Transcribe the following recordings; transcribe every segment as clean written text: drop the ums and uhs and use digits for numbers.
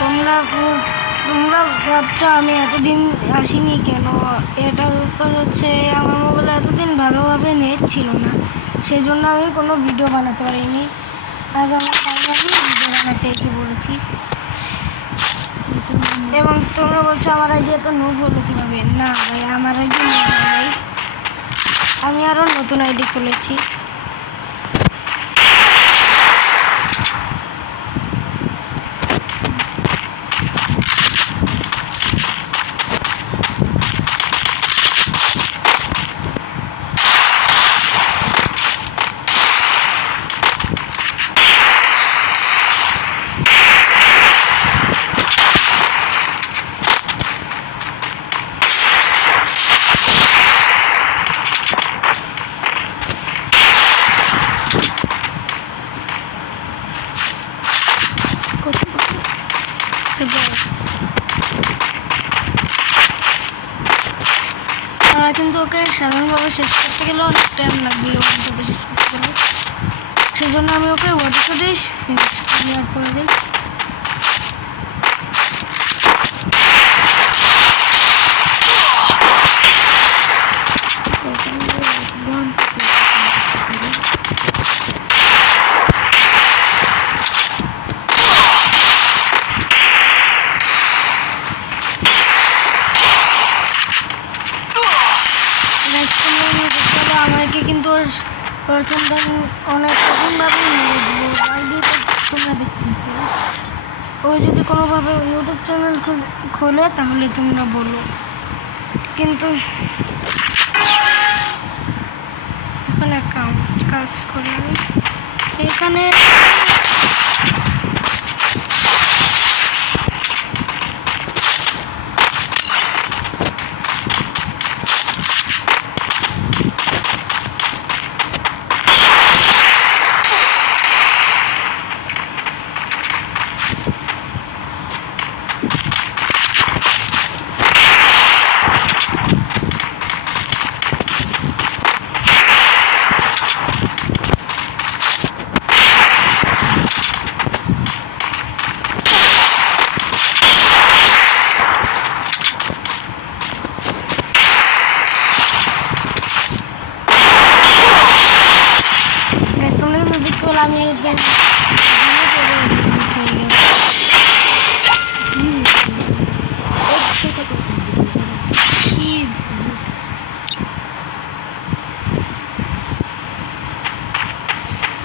তোমরা তোমরা ভাবছো আমি এতদিন আসিনি কেন? এটার উত্তর হচ্ছে আমার মোবাইলে এতদিন ভালোভাবে নেট ছিল না, সেই জন্য আমি কোনো ভিডিও বানাতে পারিনি। আজ আমি ফাইনালি ভিডিও বানাতে এসে পড়েছি। এবং তোমরা বলছো আমার আইডিয়া তো নোট হলো কীভাবে? না ভাই, আমার আইডি নোট নাই, আমি আরও নতুন আইডি খুলেছি। কিন্তু ওকে সাধারণভাবে শেষ করতে গেলে অনেক টাইম লাগবে, ওভাবে শেষ করতে গেলে, সেই জন্য আমি ওকে ওয়াটারটাই ফিনিশ ক্লিয়ার করে দিই। আমাকে কিন্তু প্রথম দিন অনেক কঠিনভাবেই মেরে দিল, তোমরা দেখতে ওই যদি কোনোভাবে ইউটিউব চ্যানেল খোলে তাহলে তোমরা বলো। কিন্তু এখানে কাজ করি আমি এখানে।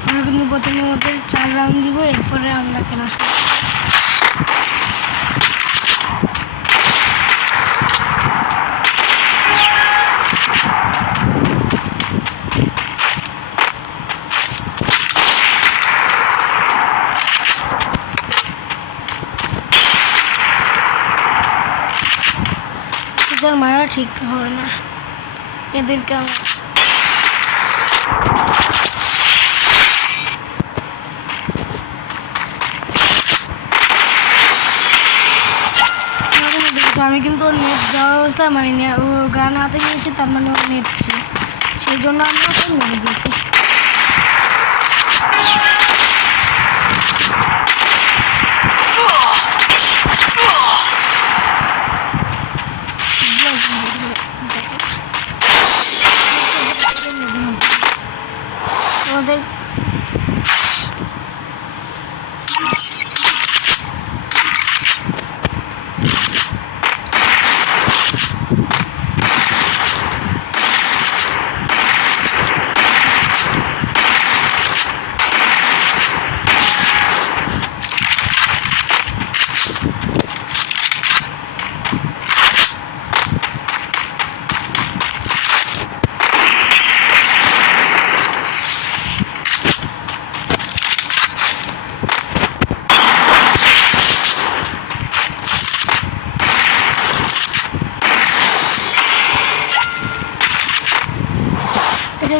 আমি কিন্তু প্রথমে ওদের 4 রাউন্ড দিব, এরপরে আমরা কেনা শুরু। এদের মারা ঠিক হবে না, এদেরকে আমি কিন্তু নেট যাওয়ার অবস্থায় মানে ও গান হাতে নিয়েছি, তার মানে ওর নেট ছিল, সেই জন্য আমি ওকে মেরে দিয়েছি। ওদের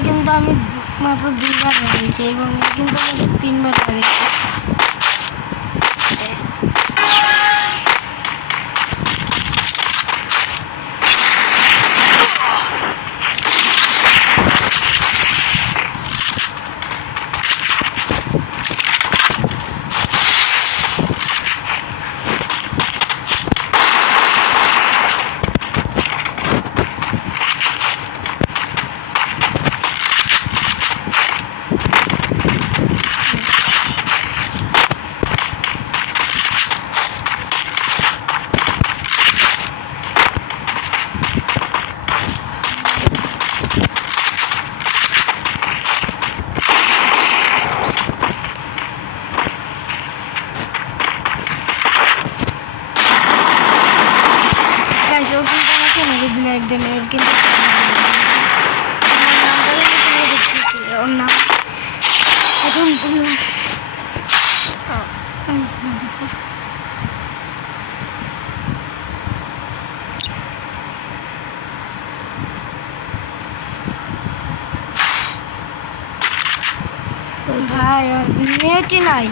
কিন্তু আমি মাত্র 2বার লাগিয়েছি এবং কিন্তু আমাকে 3বার লাগিয়েছি। এখন তোমরা ভাই আর নেটই নাই।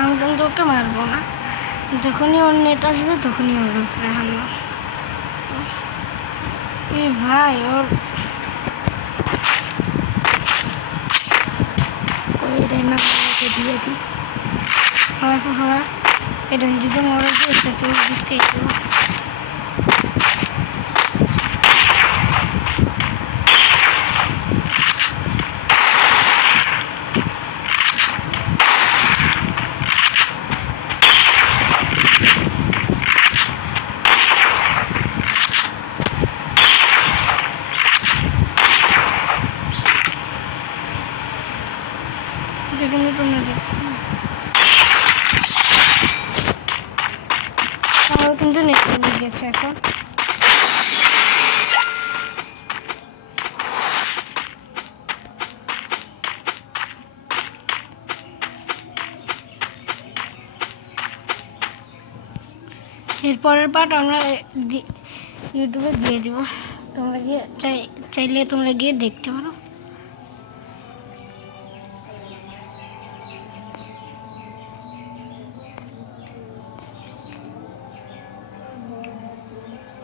আমি কিন্তু ওকে মারবো না, যখনই ওর নেট আসবে তখনই ওর উপরে হামলা। এই ভাই ওর এটাই না দিয়ে দিই খাওয়া এটা যদি মরে যায় সেটা দিতে কিন্তু তোমরা দেখো আমার কিন্তু নেট চলে গেছে এখন। এরপরের পার্ট আমরা ইউটিউবে দিয়ে দিব, তোমরা গিয়ে চাইলে তোমরা গিয়ে দেখতে পারো।